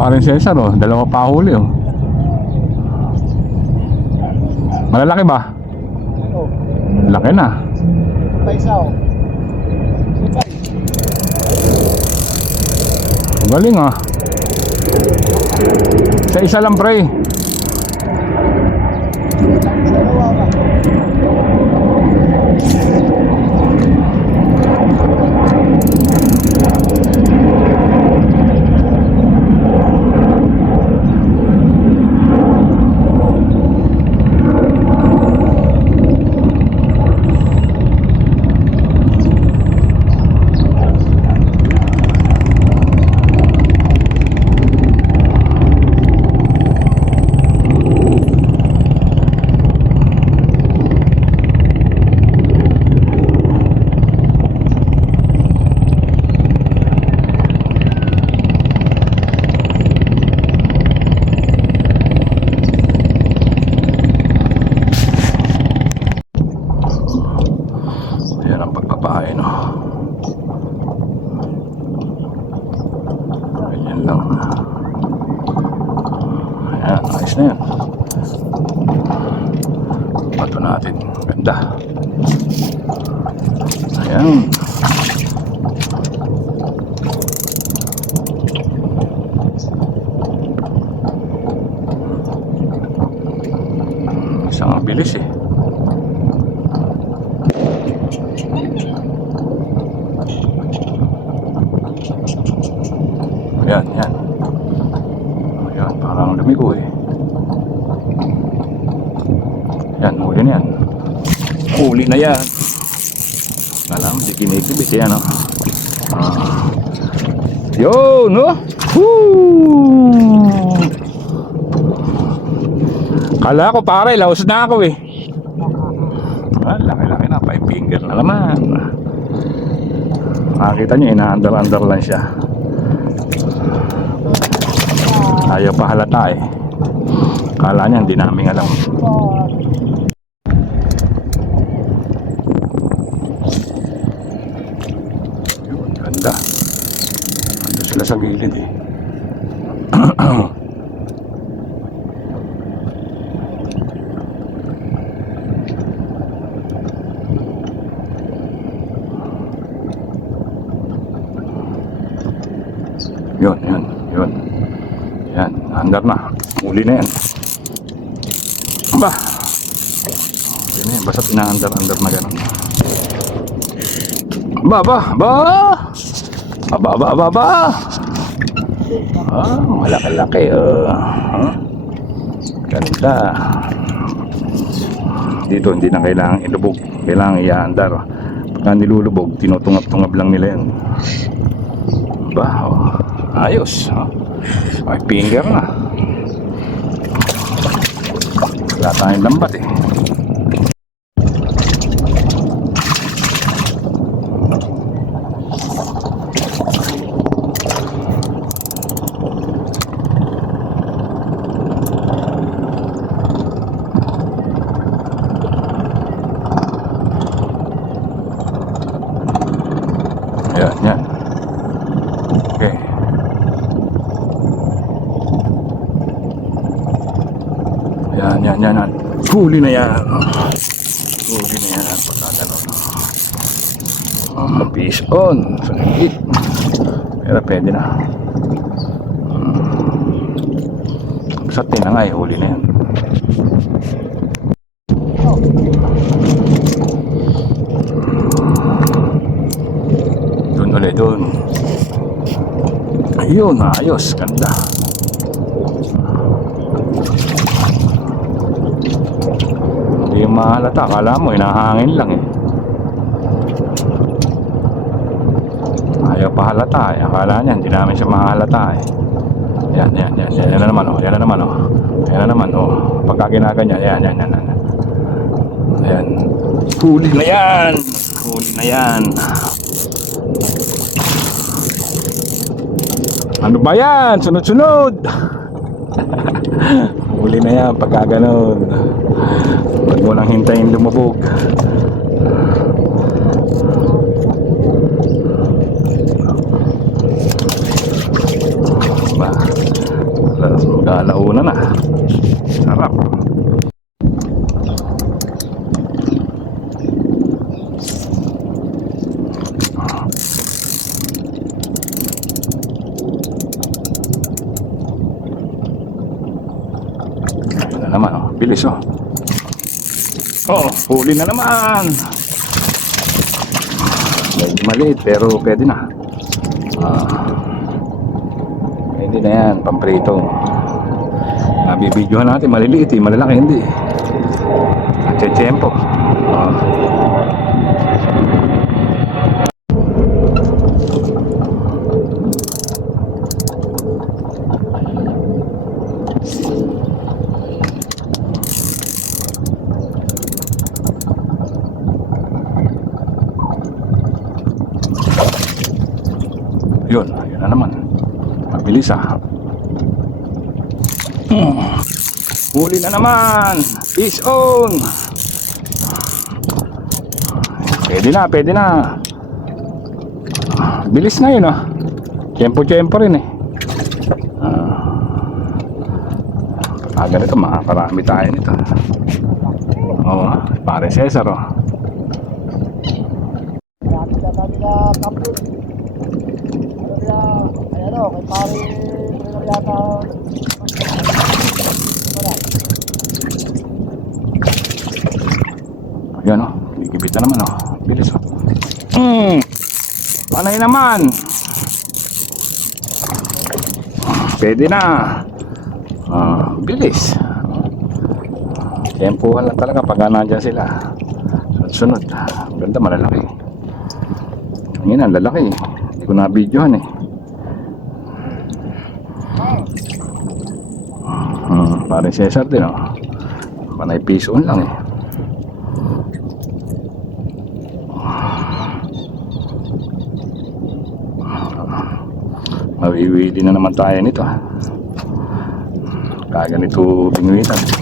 Parin Cesar oh, dalawa pa huli oh. Malalaki ba? Oo. Laki na. Pa isa oh. Galing ah. Sa isa lang pre. Dalawa ba? Ayan ang pagpapain oh. Ganyan lang. Ayan, ayos na yan. Bato natin. Ganda. Ayan. Isang bilis eh. Yan, yan. Ayan, parang lumigo eh. Yan, huli na yan. Huli na yan. Alam, di kinikibit yan oh. Yo, no? Woo! Kala ko pare, laos na ako eh. Laki-laki na, 5 finger na naman. Makikita nyo, ina-under lang siya. Ayaw pa halata eh. Kala niya hindi namin alam. Yun, ganda. Ando sila sa gilid eh. Yun, yun, yun. Yan, under na. Uli na yan. Ba? Uli na yan. Basta't ina-under na gano'n. Ba? Ah, malaki-laki. Ganda. Dito, hindi na kailangan ilubog. Kailangan i-under. Pagka nilulubog, tinutungab-tungab lang nila yan. Ba? Ayos. May finger na. Wala tayong lambat eh. Yan, yan. Okay. Yan. Huli na yan. Huli na yan. Pagkaganon. Fish on. Sunigit. Pero pwede na. Sa tinangay, huli na yan. Doon ulit, doon. Ayun, ayos. Ganda. Hindi mahalata, akala mo hinahangin lang eh. Ayaw pa halata eh. Akala niya hindi namin siya mahalata eh. Yan na naman oh. Yan na naman oh. Pagka ginaganyan, yan. Ayan. Huli na yan. Ano ba yan? Sunod-sunod. Huli na yan pagka ganun. Huwag mo lang hintayin lumubog. Ba? Mag-alauna na. Sarap. Ayun na naman, oh. Bilis, oh. Oh, huli na naman. Medyo maliit pero pwede na. Pwede na yan, pamprito. Nabibidyohan natin, maliliit eh, malalaki hindi. Tiyempo. Yun na naman. Mabilis ah. Huli na naman. Fish on. Pwede na. Bilis na yun ah. Tiyempo rin eh. Ganito, makakarami tayo nito. Oo ah, pare Cesar oh. Marami na kami na kapit. Kay pare, pero yata. Yan oh, ikipit na naman oh. Bilis oh. Panay naman. Pwede na. Bilis. Tempuhan lang talaga pag nandiyan sila. Sunod. Ganda, malalaki. Ngayon ang lalaki. Hindi ko na-videohan eh. Parang Cesar din oh. Panay piso lang eh. Mawiwili na naman tayo nito. Kaya ganito binuwitan.